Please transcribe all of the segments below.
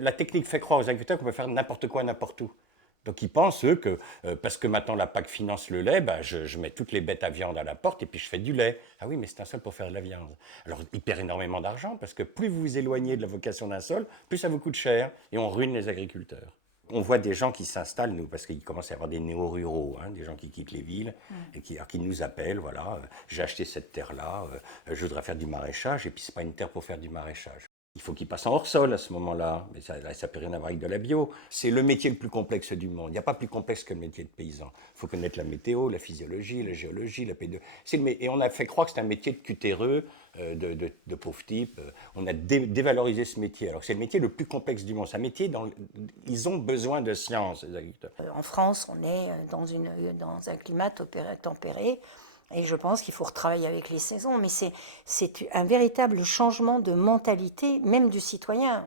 La technique fait croire aux agriculteurs qu'on peut faire n'importe quoi, n'importe où. Donc ils pensent, eux, que parce que maintenant la PAC finance le lait, bah, je mets toutes les bêtes à viande à la porte et puis je fais du lait. Ah oui, mais c'est un sol pour faire de la viande. Alors ils perdent énormément d'argent parce que plus vous vous éloignez de la vocation d'un sol, plus ça vous coûte cher et on ruine les agriculteurs. On voit des gens qui s'installent, nous, parce qu'il commence à y avoir des néo-ruraux, hein, des gens qui quittent les villes et qui nous appellent, voilà, j'ai acheté cette terre-là, je voudrais faire du maraîchage, et puis c'est pas une terre pour faire du maraîchage. Il faut qu'ils passent en hors-sol à ce moment-là, mais ça n'a rien à voir avec de la bio. C'est le métier le plus complexe du monde. Il n'y a pas plus complexe que le métier de paysan. Il faut connaître la météo, la physiologie, la géologie, la pédologie. Et on a fait croire que c'est un métier de cutéreux, de pauvres types. On a dévalorisé ce métier. Alors que c'est le métier le plus complexe du monde. C'est un métier dont ils ont besoin de science, les agriculteurs. En France, on est dans un climat tempéré. Et je pense qu'il faut retravailler avec les saisons, mais c'est un véritable changement de mentalité, même du citoyen.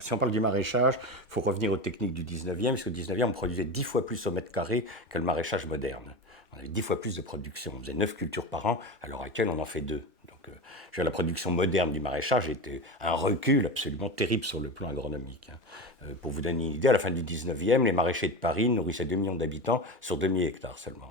Si on parle du maraîchage, il faut revenir aux techniques du 19e, parce qu'au 19e, on produisait 10 fois plus au mètre carré que le maraîchage moderne. On avait 10 fois plus de production. On faisait 9 cultures par an. À l'heure actuelle, on en fait 2. Donc, la production moderne du maraîchage était un recul absolument terrible sur le plan agronomique. Pour vous donner une idée, à la fin du 19e, les maraîchers de Paris nourrissaient 2 millions d'habitants sur 2 000 hectares seulement.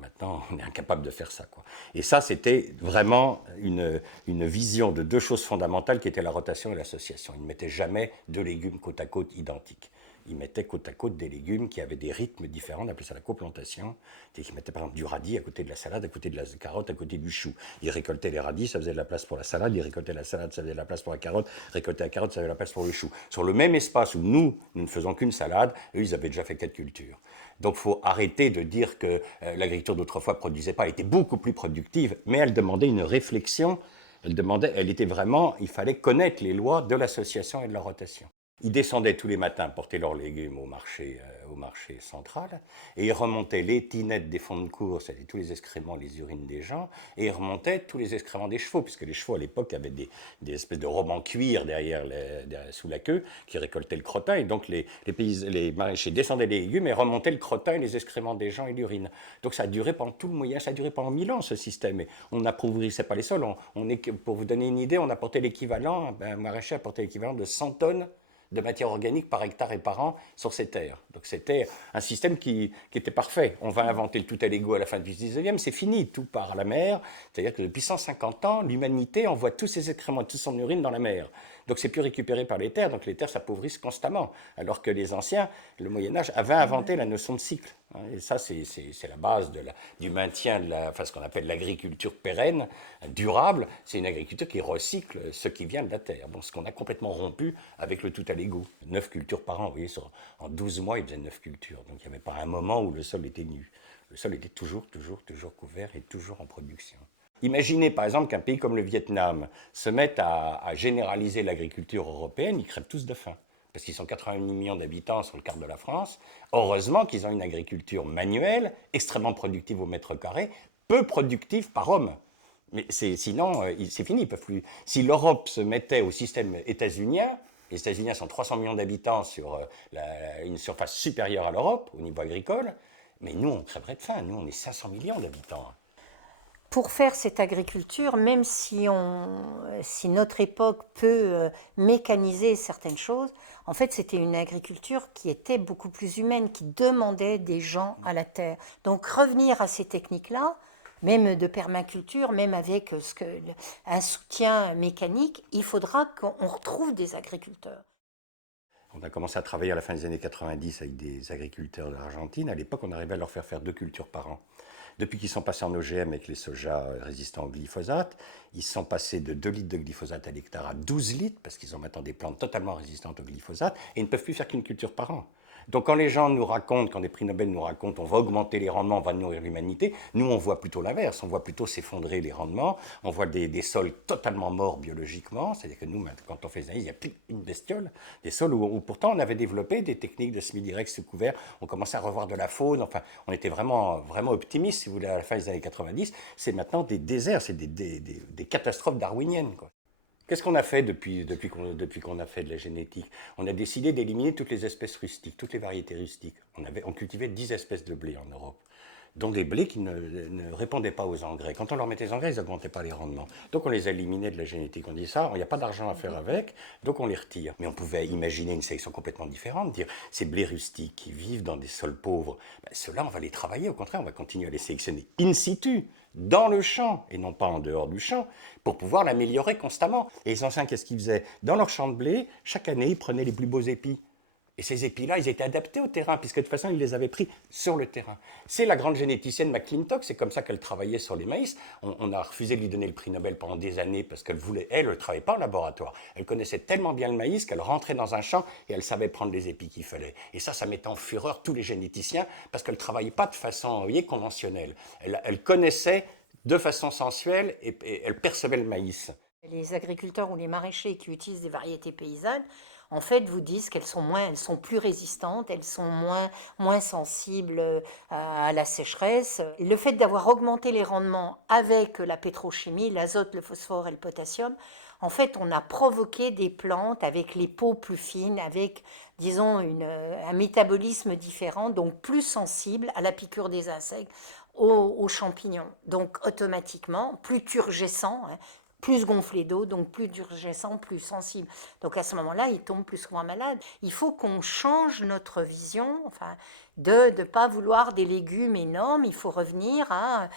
Maintenant, on est incapable de faire ça, quoi. Et ça, c'était vraiment une vision de deux choses fondamentales qui étaient la rotation et l'association. Ils ne mettaient jamais deux légumes côte à côte identiques. Ils mettaient côte à côte des légumes qui avaient des rythmes différents, on appelait ça la coplantation. Ils mettaient par exemple du radis à côté de la salade, à côté de la carotte, à côté du chou. Ils récoltaient les radis, ça faisait de la place pour la salade. Ils récoltaient la salade, ça faisait de la place pour la carotte. Récoltaient la carotte, ça faisait de la place pour le chou. Sur le même espace où nous ne faisons qu'une salade, eux, ils avaient déjà fait 4 cultures. Donc il faut arrêter de dire que l'agriculture d'autrefois ne produisait pas, elle était beaucoup plus productive, mais elle demandait une réflexion, elle était vraiment, il fallait connaître les lois de l'association et de la rotation. Ils descendaient tous les matins porter leurs légumes au marché central, et ils remontaient les tinettes des fonds de course, c'est-à-dire tous les excréments, les urines des gens, et ils remontaient tous les excréments des chevaux, puisque les chevaux à l'époque avaient des espèces de robes en cuir sous la queue qui récoltaient le crottin, et donc les maraîchers descendaient les légumes et remontaient le crottin et les excréments des gens et l'urine. Donc ça a duré pendant tout le Moyen, ça a duré pendant 1000 ans ce système, et on n'appauvrissait pas les sols. Pour vous donner une idée, on apportait l'équivalent, un maraîcher apportait l'équivalent de 100 tonnes de matière organique par hectare et par an sur ces terres. Donc c'était un système qui était parfait. On va inventer le tout à l'ego à la fin du 19e, c'est fini, tout part à la mer. C'est-à-dire que depuis 150 ans, l'humanité envoie tous ses excréments, toute son urine dans la mer. Donc c'est plus récupéré par les terres, donc les terres s'appauvrissent constamment. Alors que les anciens, le Moyen-Âge, avaient inventé la notion de cycle. Et ça, c'est la base du maintien de ce qu'on appelle l'agriculture pérenne, durable. C'est une agriculture qui recycle ce qui vient de la terre. Bon, ce qu'on a complètement rompu avec le tout à l'égout. 9 cultures par an, vous voyez, en 12 mois, ils faisaient 9 cultures. Donc il n'y avait pas un moment où le sol était nu. Le sol était toujours couvert et toujours en production. Imaginez par exemple qu'un pays comme le Vietnam se mette à généraliser l'agriculture européenne, ils crèvent tous de faim. Parce qu'ils sont 80 millions d'habitants sur le quart de la France. Heureusement qu'ils ont une agriculture manuelle, extrêmement productive au mètre carré, peu productive par homme. Mais sinon, c'est fini. Ils peuvent plus. Si l'Europe se mettait au système états-unien, les États-Unis sont 300 millions d'habitants sur une surface supérieure à l'Europe au niveau agricole, mais nous, on crèverait de faim. Nous, on est 500 millions d'habitants. Pour faire cette agriculture, même si notre époque peut mécaniser certaines choses, en fait, c'était une agriculture qui était beaucoup plus humaine, qui demandait des gens à la terre. Donc, revenir à ces techniques-là, même de permaculture, même avec un soutien mécanique, il faudra qu'on retrouve des agriculteurs. On a commencé à travailler à la fin des années 90 avec des agriculteurs de l'Argentine. À l'époque, on arrivait à leur faire 2 cultures par an. Depuis qu'ils sont passés en OGM avec les sojas résistants au glyphosate, ils sont passés de 2 litres de glyphosate à l'hectare à 12 litres, parce qu'ils ont maintenant des plantes totalement résistantes au glyphosate, et ils ne peuvent plus faire qu'une culture par an. Donc quand les gens nous racontent, quand des prix Nobel nous racontent, on va augmenter les rendements, on va nourrir l'humanité, nous on voit plutôt l'inverse, on voit plutôt s'effondrer les rendements, on voit des sols totalement morts biologiquement, c'est-à-dire que nous, quand on fait des analyses, il n'y a plus une bestiole, des sols où pourtant on avait développé des techniques de semi-direct sous couvert, on commençait à revoir de la faune, enfin on était vraiment, vraiment optimiste, si vous voulez, à la fin des années 90, c'est maintenant des déserts, c'est des catastrophes darwiniennes, quoi. Qu'est-ce qu'on a fait depuis qu'on a fait de la génétique? On a décidé d'éliminer toutes les espèces rustiques, toutes les variétés rustiques. On cultivait 10 espèces de blé en Europe. dont des blés qui ne répondaient pas aux engrais. Quand on leur mettait des engrais, ils n'augmentaient pas les rendements. Donc on les a éliminés de la génétique. On dit ça, il n'y a pas d'argent à faire avec, donc on les retire. Mais on pouvait imaginer une sélection complètement différente, dire ces blés rustiques qui vivent dans des sols pauvres, ben, ceux-là on va les travailler, au contraire on va continuer à les sélectionner in situ, dans le champ, et non pas en dehors du champ, pour pouvoir l'améliorer constamment. Et les anciens, qu'est-ce qu'ils faisaient? Dans leur champ de blé, chaque année, ils prenaient les plus beaux épis. Et ces épis-là, ils étaient adaptés au terrain, puisque de toute façon, ils les avaient pris sur le terrain. C'est la grande généticienne McClintock, c'est comme ça qu'elle travaillait sur les maïs. On a refusé de lui donner le prix Nobel pendant des années, parce qu'elle voulait, elle ne travaillait pas au laboratoire. Elle connaissait tellement bien le maïs qu'elle rentrait dans un champ et elle savait prendre les épis qu'il fallait. Et ça mettait en fureur tous les généticiens, parce qu'elle ne travaillait pas de façon, vous voyez, conventionnelle. Elle connaissait de façon sensuelle et elle percevait le maïs. Les agriculteurs ou les maraîchers qui utilisent des variétés paysannes, en fait, vous disent qu'elles sont plus résistantes, elles sont moins sensibles à la sécheresse. Le fait d'avoir augmenté les rendements avec la pétrochimie, l'azote, le phosphore et le potassium, en fait, on a provoqué des plantes avec les peaux plus fines, avec, disons, un métabolisme différent, donc plus sensible à la piqûre des insectes, aux champignons. Donc, automatiquement, plus turgescent, hein, plus gonflé d'eau, donc plus turgescent, plus sensible. Donc à ce moment-là, ils tombent plus souvent malades. Il faut qu'on change notre vision, enfin, de ne pas vouloir des légumes énormes. Il faut revenir à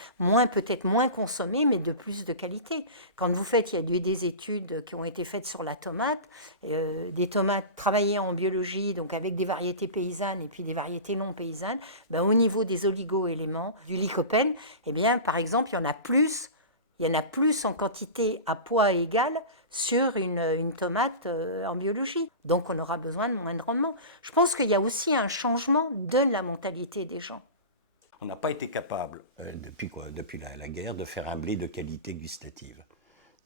peut-être moins consommer, mais de plus de qualité. Quand vous faites, il y a eu des études qui ont été faites sur la tomate, des tomates travaillées en biologie, donc avec des variétés paysannes et puis des variétés non paysannes. Ben, au niveau des oligo-éléments, du lycopène, eh bien, par exemple, il y en a plus en quantité à poids égal sur une tomate en biologie. Donc on aura besoin de moins de rendement. Je pense qu'il y a aussi un changement de la mentalité des gens. On n'a pas été capable, depuis la guerre, de faire un blé de qualité gustative.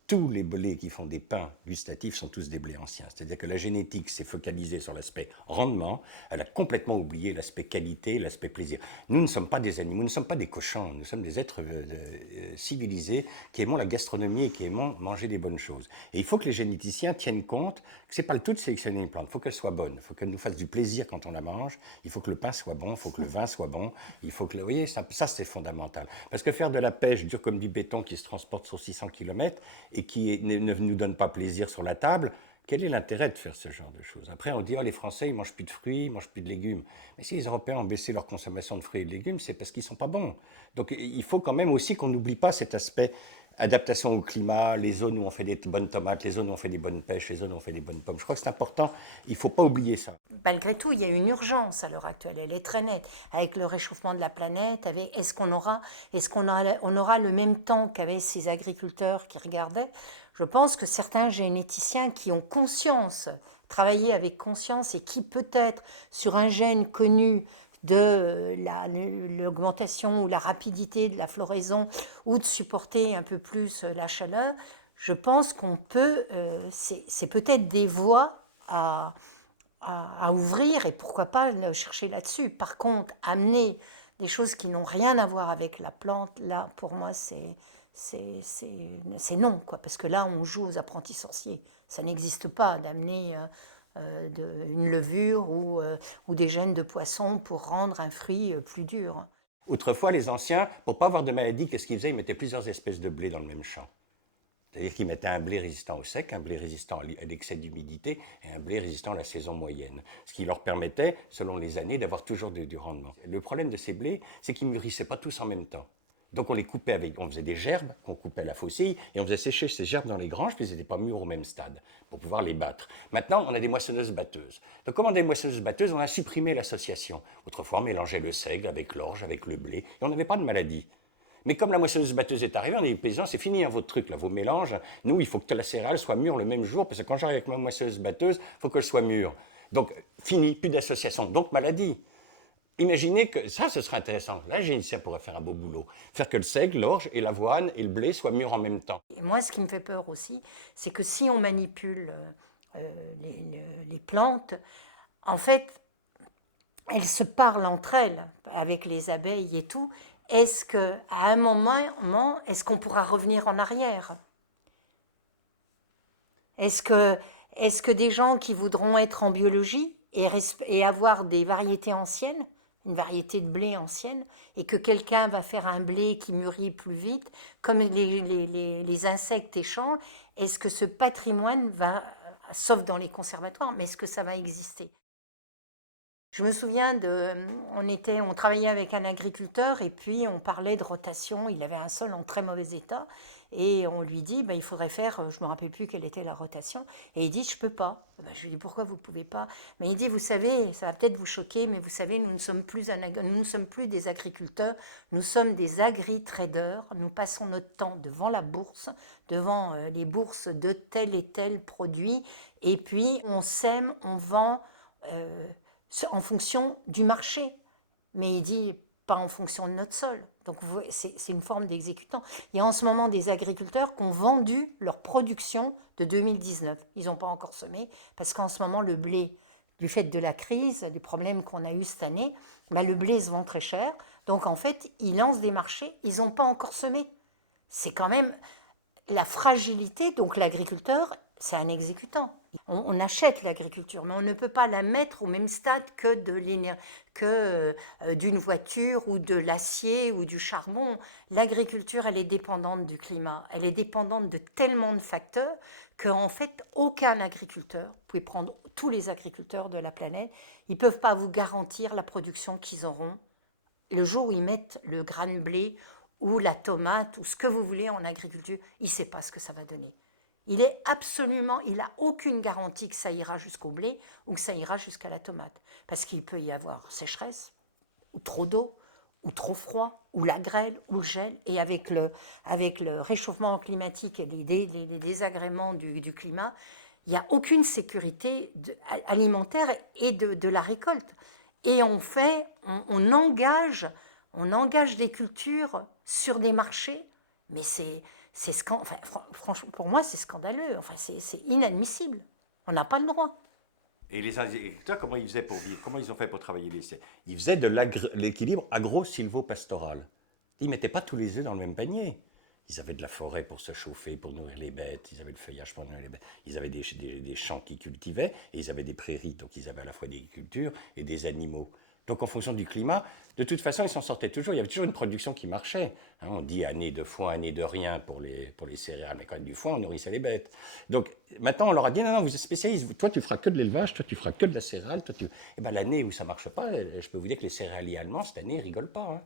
Tous les blés qui font des pains gustatifs sont tous des blés anciens. C'est-à-dire que la génétique s'est focalisée sur l'aspect rendement, elle a complètement oublié l'aspect qualité, l'aspect plaisir. Nous ne sommes pas des animaux, nous ne sommes pas des cochons, nous sommes des êtres civilisés qui aimons la gastronomie et qui aimons manger des bonnes choses. Et il faut que les généticiens tiennent compte que ce n'est pas le tout de sélectionner une plante, il faut qu'elle soit bonne, il faut qu'elle nous fasse du plaisir quand on la mange, il faut que le pain soit bon, il faut que le vin soit bon, il faut que, vous voyez, ça c'est fondamental. Parce que faire de la pêche dur comme du béton qui se transporte sur 600 km, et qui ne nous donne pas plaisir sur la table, quel est l'intérêt de faire ce genre de choses? Après, on dit, oh, les Français, ils mangent plus de fruits, ils mangent plus de légumes. Mais si les Européens ont baissé leur consommation de fruits et de légumes, c'est parce qu'ils sont pas bons. Donc, il faut quand même aussi qu'on n'oublie pas cet aspect adaptation au climat, les zones où on fait des bonnes tomates, les zones où on fait des bonnes pêches, les zones où on fait des bonnes pommes. Je crois que c'est important, il ne faut pas oublier ça. Malgré tout, il y a une urgence à l'heure actuelle, elle est très nette. Avec le réchauffement de la planète, est-ce qu'on aura le même temps qu'avaient ces agriculteurs qui regardaient? Je pense que certains généticiens qui ont conscience, travaillé avec conscience et qui peut-être sur un gène connu de l'augmentation ou la rapidité de la floraison ou de supporter un peu plus la chaleur, je pense qu'on peut, c'est peut-être des voies à ouvrir et pourquoi pas chercher là-dessus. Par contre, amener des choses qui n'ont rien à voir avec la plante, là, pour moi, c'est non, quoi, parce que là, on joue aux apprentis sorciers. Ça n'existe pas d'amener une levure ou des gènes de poisson pour rendre un fruit plus dur. Autrefois, les anciens, pour ne pas avoir de maladie, qu'est-ce qu'ils faisaient? Ils mettaient plusieurs espèces de blé dans le même champ. C'est-à-dire qu'ils mettaient un blé résistant au sec, un blé résistant à l'excès d'humidité et un blé résistant à la saison moyenne. Ce qui leur permettait, selon les années, d'avoir toujours du rendement. Le problème de ces blés, c'est qu'ils ne mûrissaient pas tous en même temps. Donc on les coupait on faisait des gerbes qu'on coupait à la faucille et on faisait sécher ces gerbes dans les granges, puis ils n'étaient pas mûrs au même stade pour pouvoir les battre. Maintenant, on a des moissonneuses-batteuses. Donc comme on a des moissonneuses-batteuses, on a supprimé l'association. Autrefois, on mélangeait le seigle avec l'orge, avec le blé, et on n'avait pas de maladie. Mais comme la moissonneuse-batteuse est arrivée, on a dit, paysans, c'est fini hein, votre truc, là, vos mélanges. Nous, il faut que la céréale soit mûre le même jour, parce que quand j'arrive avec ma moissonneuse-batteuse, il faut qu'elle soit mûre. Donc, fini, plus d'association, donc maladie. Imaginez que, ça, ce serait intéressant. Là, ça pourrait faire un beau boulot. Faire que le seigle, l'orge et l'avoine et le blé soient mûrs en même temps. Et moi, ce qui me fait peur aussi, c'est que si on manipule les plantes, en fait, elles se parlent entre elles, avec les abeilles et tout. Est-ce qu'à un moment, est-ce qu'on pourra revenir en arrière? Est-ce que des gens qui voudront être en biologie et avoir des variétés anciennes une variété de blé ancienne, et que quelqu'un va faire un blé qui mûrit plus vite, comme les insectes échangent, est-ce que ce patrimoine va, sauf dans les conservatoires, mais est-ce que ça va exister? Je me souviens on travaillait avec un agriculteur et puis on parlait de rotation. Il avait un sol en très mauvais état et on lui dit, il faudrait faire, je me rappelle plus quelle était la rotation. Et il dit, je peux pas. Je lui dis, pourquoi vous pouvez pas? Mais il dit, vous savez, ça va peut-être vous choquer, mais vous savez, nous ne sommes plus des agriculteurs, nous sommes des agri-traders. Nous passons notre temps devant la bourse, devant les bourses de tel et tel produit, et puis on sème, on vend. En fonction du marché, mais il dit pas en fonction de notre sol. Donc c'est une forme d'exécutant. Il y a en ce moment des agriculteurs qui ont vendu leur production de 2019. Ils n'ont pas encore semé parce qu'en ce moment le blé, du fait de la crise, des problèmes qu'on a eu cette année, le blé se vend très cher. Donc en fait, ils lancent des marchés, ils n'ont pas encore semé. C'est quand même la fragilité. Donc l'agriculteur, c'est un exécutant. On achète l'agriculture, mais on ne peut pas la mettre au même stade que d'une voiture ou de l'acier ou du charbon. L'agriculture, elle est dépendante du climat, elle est dépendante de tellement de facteurs qu'en fait, aucun agriculteur, vous pouvez prendre tous les agriculteurs de la planète, ils ne peuvent pas vous garantir la production qu'ils auront le jour où ils mettent le grain de blé ou la tomate ou ce que vous voulez en agriculture, il ne sait pas ce que ça va donner. Il n'a aucune garantie que ça ira jusqu'au blé ou que ça ira jusqu'à la tomate. Parce qu'il peut y avoir sécheresse, ou trop d'eau, ou trop froid, ou la grêle, ou le gel. Et avec le réchauffement climatique et les désagréments du climat, il n'y a aucune sécurité alimentaire et de la récolte. Et on engage des cultures sur des marchés, mais franchement, pour moi, c'est scandaleux. C'est inadmissible. On n'a pas le droit. Et les agriculteurs, comment ils faisaient pour vivre? Comment ils ont fait pour travailler les serres? Ils faisaient de l'équilibre agro-silvo-pastoral. Ils ne mettaient pas tous les œufs dans le même panier. Ils avaient de la forêt pour se chauffer, pour nourrir les bêtes. Ils avaient le feuillage pour nourrir les bêtes. Ils avaient des champs qu'ils cultivaient et ils avaient des prairies. Donc ils avaient à la fois des cultures et des animaux. Donc en fonction du climat, de toute façon, ils s'en sortaient toujours. Il y avait toujours une production qui marchait. On dit année de foin, année de rien pour les céréales, mais quand même du foin, on nourrissait les bêtes. Donc maintenant, on leur a dit, non, non, vous êtes spécialiste. Toi, tu feras que de l'élevage, toi, tu feras que de la céréale. Eh ben, l'année où ça ne marche pas, je peux vous dire que les céréaliers allemands, cette année, ils ne rigolent pas. Hein.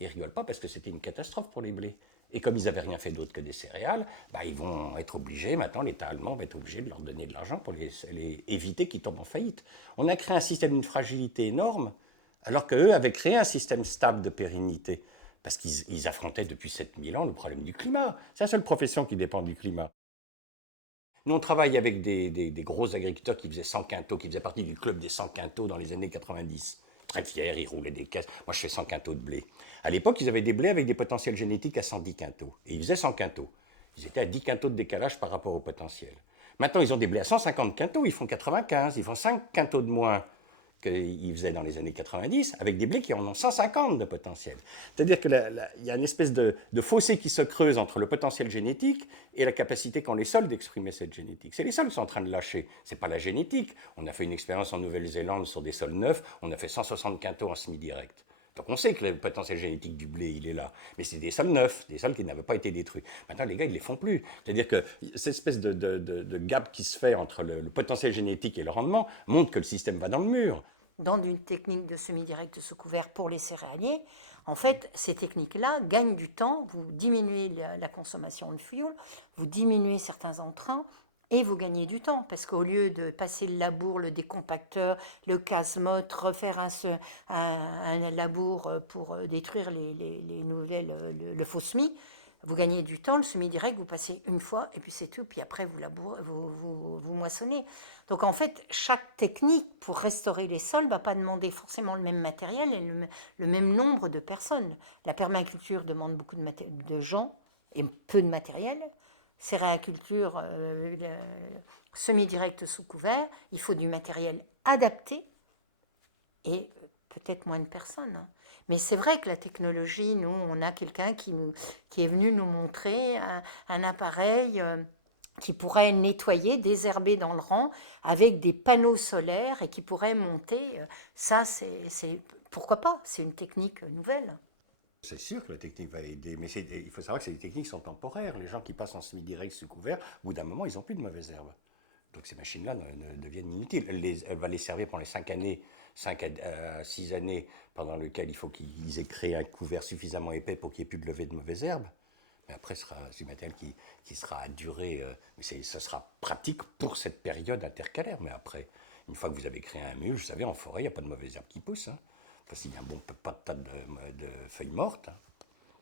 Ils ne rigolent pas parce que c'était une catastrophe pour les blés. Et comme ils n'avaient rien fait d'autre que des céréales, ils vont être obligés, maintenant l'État allemand va être obligé de leur donner de l'argent pour éviter qu'ils tombent en faillite. On a créé un système d'une fragilité énorme, alors qu'eux avaient créé un système stable de pérennité, parce qu'ils affrontaient depuis 7000 ans le problème du climat. C'est la seule profession qui dépend du climat. Nous, on travaille avec des gros agriculteurs qui faisaient 100 quintaux, qui faisaient partie du club des 100 quintaux dans les années 90. Très fiers, ils roulaient des caisses. Moi, je fais 100 quintaux de blé. À l'époque, ils avaient des blés avec des potentiels génétiques à 110 quintaux. Et ils faisaient 100 quintaux. Ils étaient à 10 quintaux de décalage par rapport au potentiel. Maintenant, ils ont des blés à 150 quintaux, ils font 95, ils font 5 quintaux de moins qu'ils faisaient dans les années 90, avec des blés qui en ont 150 de potentiel. C'est-à-dire qu'il y a une espèce de fossé qui se creuse entre le potentiel génétique et la capacité qu'ont les sols d'exprimer cette génétique. C'est les sols qui sont en train de lâcher, ce n'est pas la génétique. On a fait une expérience en Nouvelle-Zélande sur des sols neufs, on a fait 160 quintaux en semi-direct. Donc on sait que le potentiel génétique du blé, il est là. Mais c'est des sols neufs, des sols qui n'avaient pas été détruits. Maintenant, les gars, ils ne les font plus. C'est-à-dire que cette espèce de gap qui se fait entre le potentiel génétique et le rendement montre que le système va dans le mur. Dans une technique de semi-direct sous couvert pour les céréaliers, en fait, ces techniques-là gagnent du temps. Vous diminuez la consommation de fuel, vous diminuez certains entrants, et vous gagnez du temps, parce qu'au lieu de passer le labour, le décompacteur, le casse-motte, refaire un labour pour détruire le faux semis, vous gagnez du temps. Le semi-direct, vous passez une fois, et puis c'est tout, puis après vous labourez, vous moissonnez. Donc en fait, chaque technique pour restaurer les sols ne va pas demander forcément le même matériel et le même nombre de personnes. La permaculture demande beaucoup de gens et peu de matériel. Céréaculture, semi-direct sous couvert, il faut du matériel adapté et peut-être moins de personnes. Mais c'est vrai que la technologie, nous, on a quelqu'un qui est venu nous montrer un appareil qui pourrait nettoyer, désherber dans le rang avec des panneaux solaires et qui pourrait monter. Ça, pourquoi pas? C'est une technique nouvelle. C'est sûr que la technique va aider, mais il faut savoir que ces techniques sont temporaires. Les gens qui passent en semi-direct sous couvert, au bout d'un moment, ils n'ont plus de mauvaises herbes. Donc ces machines-là deviennent inutiles. Elle va les servir pendant les 5 années, 5 à 6 années pendant lesquelles il faut qu'ils aient créé un couvert suffisamment épais pour qu'il n'y ait plus de levée de mauvaises herbes. Mais après, c'est du matériel qui sera à durée, mais ça sera pratique pour cette période intercalaire. Mais après, une fois que vous avez créé un mur, vous savez, en forêt, il n'y a pas de mauvaises herbes qui poussent. Hein. Parce qu'il y a un bon tas de feuilles mortes. Hein.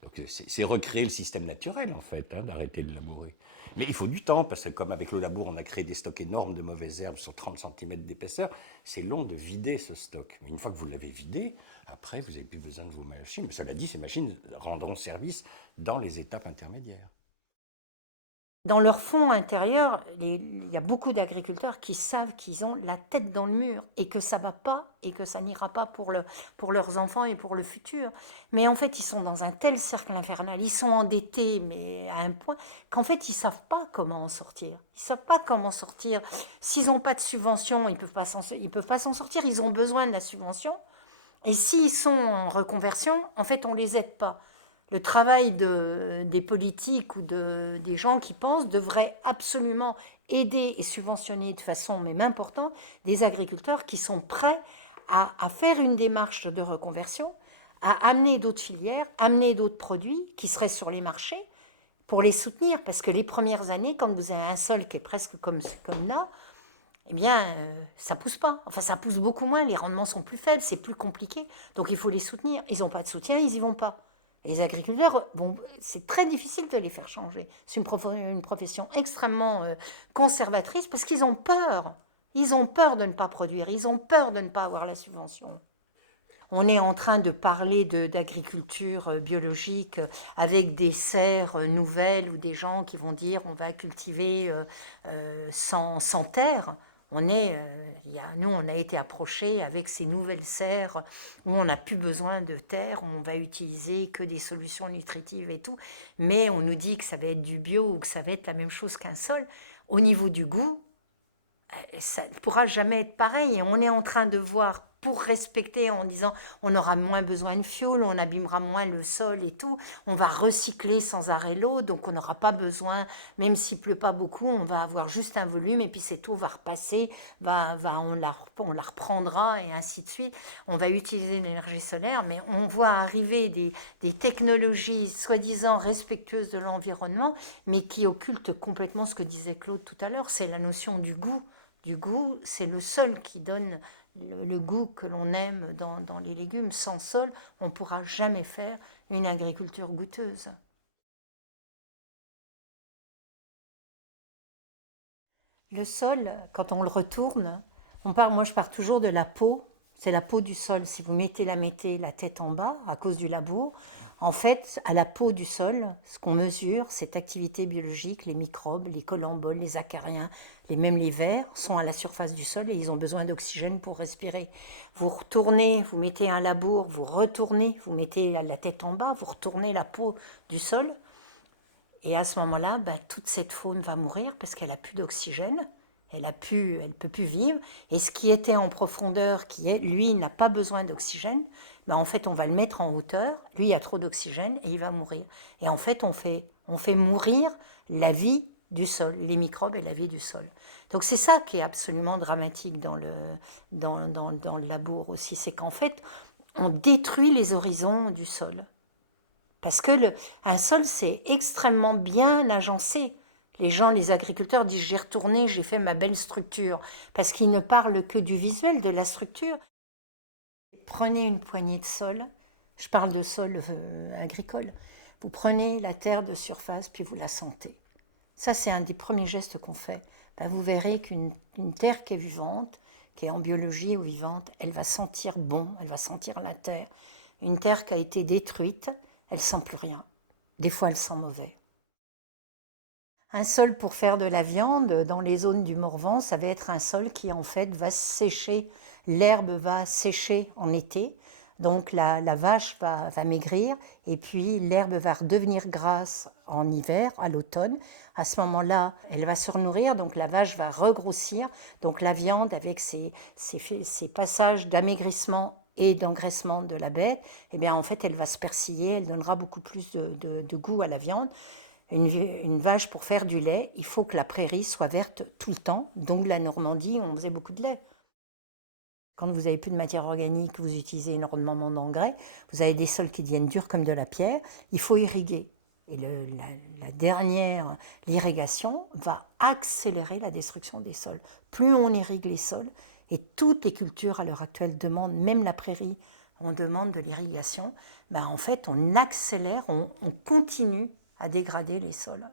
Donc c'est recréer le système naturel, en fait, hein, d'arrêter de labourer. Mais il faut du temps, parce que comme avec le labour, on a créé des stocks énormes de mauvaises herbes sur 30 cm d'épaisseur, c'est long de vider ce stock. Mais une fois que vous l'avez vidé, après, vous n'avez plus besoin de vos machines. Mais cela dit, ces machines rendront service dans les étapes intermédiaires. Dans leur fond intérieur, il y a beaucoup d'agriculteurs qui savent qu'ils ont la tête dans le mur et que ça ne va pas et que ça n'ira pas pour leurs enfants et pour le futur. Mais en fait, ils sont dans un tel cercle infernal, ils sont endettés, mais à un point qu'en fait, ils ne savent pas comment en sortir. Ils ne savent pas comment sortir. S'ils n'ont pas de subvention, ils ne peuvent pas s'en sortir, ils ont besoin de la subvention. Et s'ils sont en reconversion, en fait, on ne les aide pas. Le travail des politiques ou des gens qui pensent devrait absolument aider et subventionner de façon même importante des agriculteurs qui sont prêts à faire une démarche de reconversion, à amener d'autres filières, amener d'autres produits qui seraient sur les marchés pour les soutenir. Parce que les premières années, quand vous avez un sol qui est presque comme là, eh bien, ça pousse pas. Enfin, ça pousse beaucoup moins, les rendements sont plus faibles, c'est plus compliqué. Donc il faut les soutenir. Ils n'ont pas de soutien, ils n'y vont pas. Et les agriculteurs, bon, c'est très difficile de les faire changer. C'est une profession extrêmement conservatrice parce qu'ils ont peur. Ils ont peur de ne pas produire, ils ont peur de ne pas avoir la subvention. On est en train de parler d'agriculture biologique avec des serres nouvelles ou des gens qui vont dire on va cultiver sans terre. Nous, on a été approchés avec ces nouvelles serres où on n'a plus besoin de terre, où on va utiliser que des solutions nutritives et tout, mais on nous dit que ça va être du bio ou que ça va être la même chose qu'un sol. Au niveau du goût, ça ne pourra jamais être pareil. Et on est en train de voir pour respecter en disant on aura moins besoin de fioul, on abîmera moins le sol et tout, on va recycler sans arrêt l'eau, donc on n'aura pas besoin, même s'il pleut pas beaucoup, on va avoir juste un volume et puis cette eau va repasser, on la reprendra et ainsi de suite. On va utiliser l'énergie solaire, mais on voit arriver des technologies soi-disant respectueuses de l'environnement, mais qui occultent complètement ce que disait Claude tout à l'heure, c'est la notion du goût. Du goût, c'est le sol qui donne le goût que l'on aime dans les légumes. Sans sol, on ne pourra jamais faire une agriculture goûteuse. Le sol, quand on le retourne, moi je pars toujours de la peau. C'est la peau du sol. Si vous mettez la tête en bas à cause du labour, en fait, à la peau du sol, ce qu'on mesure, cette activité biologique, les microbes, les collemboles, les acariens, même les vers, sont à la surface du sol et ils ont besoin d'oxygène pour respirer. Vous retournez, vous mettez un labour, vous retournez, vous mettez la tête en bas, vous retournez la peau du sol. Et à ce moment-là, toute cette faune va mourir parce qu'elle n'a plus d'oxygène. Elle ne peut plus vivre. Et ce qui était en profondeur, lui, n'a pas besoin d'oxygène, en fait, on va le mettre en hauteur. Lui, il a trop d'oxygène et il va mourir. Et en fait, on fait mourir la vie du sol, les microbes et la vie du sol. Donc c'est ça qui est absolument dramatique dans le labour aussi. C'est qu'en fait, on détruit les horizons du sol. Parce que un sol, c'est extrêmement bien agencé. Les agriculteurs disent j'ai retourné, j'ai fait ma belle structure. Parce qu'ils ne parlent que du visuel, de la structure. Prenez une poignée de sol, je parle de sol agricole. Vous prenez la terre de surface, puis vous la sentez. Ça, c'est un des premiers gestes qu'on fait. Vous verrez qu'une terre qui est vivante, qui est en biologie ou vivante, elle va sentir bon, elle va sentir la terre. Une terre qui a été détruite, elle ne sent plus rien. Des fois, elle sent mauvais. Un sol pour faire de la viande, dans les zones du Morvan, ça va être un sol qui en fait va sécher. L'herbe va sécher en été, Donc la vache va maigrir et puis l'herbe va redevenir grasse en hiver, à l'automne. À ce moment-là, elle va se renourrir, donc la vache va regrossir. Donc la viande, avec ses passages d'amaigrissement et d'engraissement de la bête, eh bien en fait elle va se persiller, elle donnera beaucoup plus de goût à la viande. Une vache, pour faire du lait, il faut que la prairie soit verte tout le temps. Donc la Normandie, on faisait beaucoup de lait. Quand vous n'avez plus de matière organique, vous utilisez énormément d'engrais, vous avez des sols qui deviennent durs comme de la pierre, il faut irriguer. Et la dernière, l'irrigation, va accélérer la destruction des sols. Plus on irrigue les sols, et toutes les cultures à l'heure actuelle demandent, même la prairie, on demande de l'irrigation, ben en fait on accélère, on continue à dégrader les sols.